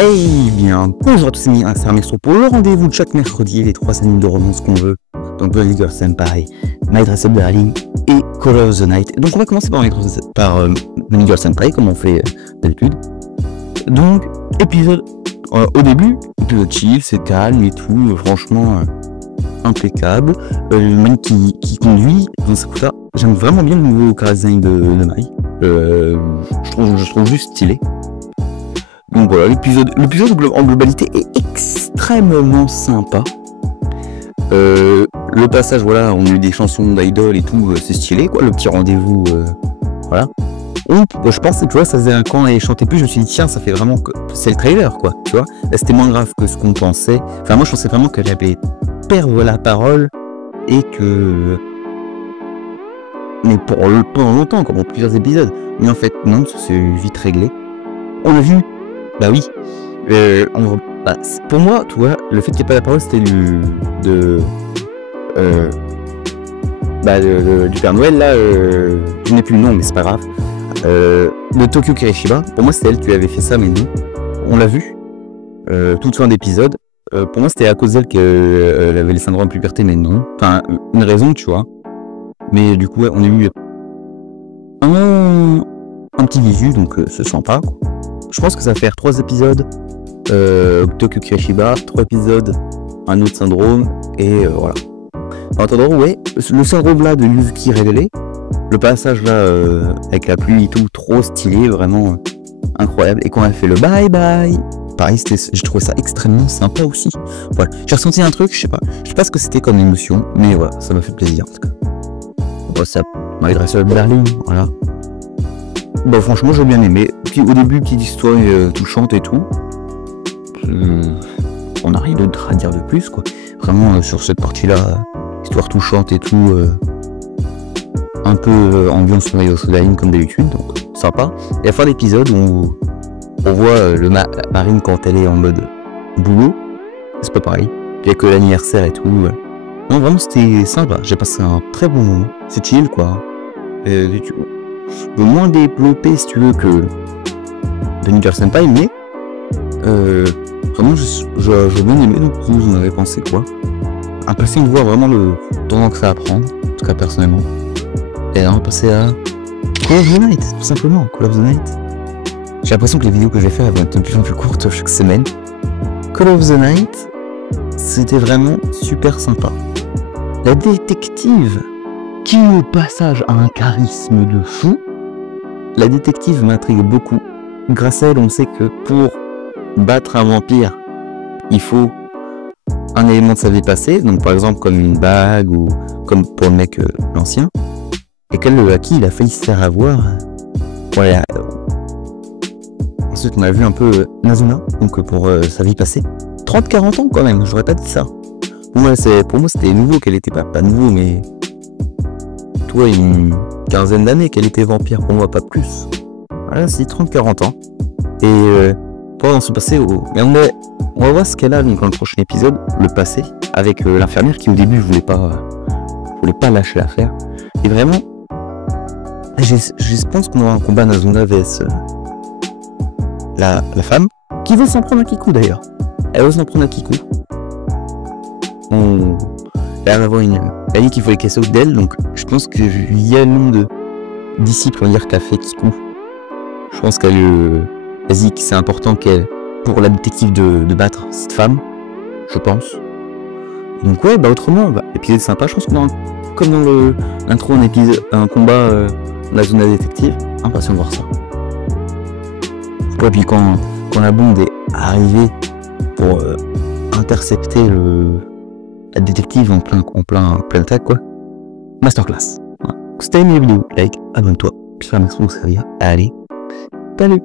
Eh bien, bonjour à tous, c'est Armistro pour le rendez-vous de chaque mercredi, les 3 animes de romance qu'on veut. Donc Bunny Girl Senpai, My Dress Up Darling et Call of the Night. Donc on va commencer par Bunny Girl Senpai, comme on fait d'habitude. Donc, épisode, au début, épisode chill, c'est calme et tout, franchement impeccable. Le mec qui conduit dans Sakura, j'aime vraiment bien le nouveau design de Mai. Je trouve juste stylé. Donc voilà, l'épisode en globalité est extrêmement sympa. Le passage, voilà, on a eu des chansons d'idol et tout, c'est stylé, quoi, le petit rendez-vous, voilà. Je pense que, tu vois, ça faisait quand elle chantait plus, je me suis dit, tiens, ça fait vraiment que c'est le trailer, quoi, tu vois. Là, c'était moins grave que ce qu'on pensait. Enfin, moi, je pensais vraiment qu'elle allait perdre la parole et que... Mais pendant longtemps, comme pour plusieurs épisodes. Mais en fait, non, ça s'est vite réglé. On a vu... Bah oui, pour moi, tu vois, le fait qu'il n'y ait pas la parole, c'était du Père Noël, là, je n'ai plus le nom, mais c'est pas grave. De Tokyo Kirishiba, pour moi, c'était elle qui avait fait ça, mais nous, on l'a vu, toute fin d'épisode. Pour moi, c'était à cause d'elle qu'elle avait le syndrome de puberté, mais non. Enfin, une raison, tu vois. Mais du coup, ouais, on a eu un petit visu, donc c'est sympa, quoi. Je pense que ça va faire 3 épisodes Tokyo Kirishiba, 3 épisodes un autre syndrome, et voilà. En attendant, ouais, le syndrome là de Yuzuki révélé, le passage là avec la pluie et tout, trop stylé, vraiment incroyable. Et quand elle fait le bye bye, pareil, j'ai trouvé ça extrêmement sympa aussi. Voilà, j'ai ressenti un truc, je sais pas ce que c'était comme émotion, mais voilà, ça m'a fait plaisir en tout cas. Bon, ça, My Dress Up Darling, voilà. Bah franchement j'ai bien aimé. Puis au début petite histoire touchante et tout. On n'a rien d'autre à dire de plus quoi. Vraiment sur cette partie là, histoire touchante et tout. Un peu ambiance My Dress Up Darling comme d'habitude, donc sympa. Et à la fin de l'épisode on voit Marine quand elle est en mode boulot. C'est pas pareil. Puis avec l'anniversaire et tout. Non vraiment c'était sympa. J'ai passé un très bon moment. C'est chill quoi. Moins développé si tu veux que Bunny Girl Senpai, mais vraiment j'ai bien aimé. Donc vous en avez pensé quoi? Impressionnant de voir vraiment le temps que ça va prendre, en tout cas personnellement. Et on va passer à Call of the Night, tout simplement. Call of the Night. J'ai l'impression que les vidéos que je vais faire vont être de plus en plus courtes chaque semaine. Call of the Night, c'était vraiment super sympa. La détective qui au passage a un charisme de fou. La détective m'intrigue beaucoup. Grâce à elle, on sait que pour battre un vampire, il faut un élément de sa vie passée, donc par exemple comme une bague ou comme pour le mec l'ancien, et à qui il a failli se faire avoir. Voilà. Ensuite, on a vu un peu Nazuna, donc pour sa vie passée. 30-40 ans quand même, j'aurais pas dit ça. Pour moi, c'était nouveau qu'elle était pas nouveau, mais toi, une quinzaine d'années qu'elle était vampire, pour moi, pas plus. Voilà, c'est 30-40 ans. Et pendant ce passé, mais on va voir ce qu'elle a donc, dans le prochain épisode, le passé, avec l'infirmière qui au début voulait pas lâcher l'affaire. Et vraiment, je pense qu'on aura un combat Nazuna vs la femme, qui veut s'en prendre à Kiku d'ailleurs. Elle veut s'en prendre à Kiku. Elle va avoir elle dit qu'il faut les casser d'elle, donc je pense qu'il y a le nombre de disciples, on va dire, qu'a fait Kiku. Je pense qu'elle dit que c'est important pour la détective de battre cette femme, je pense. Donc ouais, bah autrement, épisode sympa, je pense qu'on a comme dans l'intro un combat dans la zone de la détective, impatient de voir ça. Ouais, puis quand la bombe est arrivée pour intercepter la détective en plein attaque quoi. Masterclass. Voilà. Si t'as aimé la vidéo, like, abonne-toi. Puis faire un merci pour servir. Allez, salut.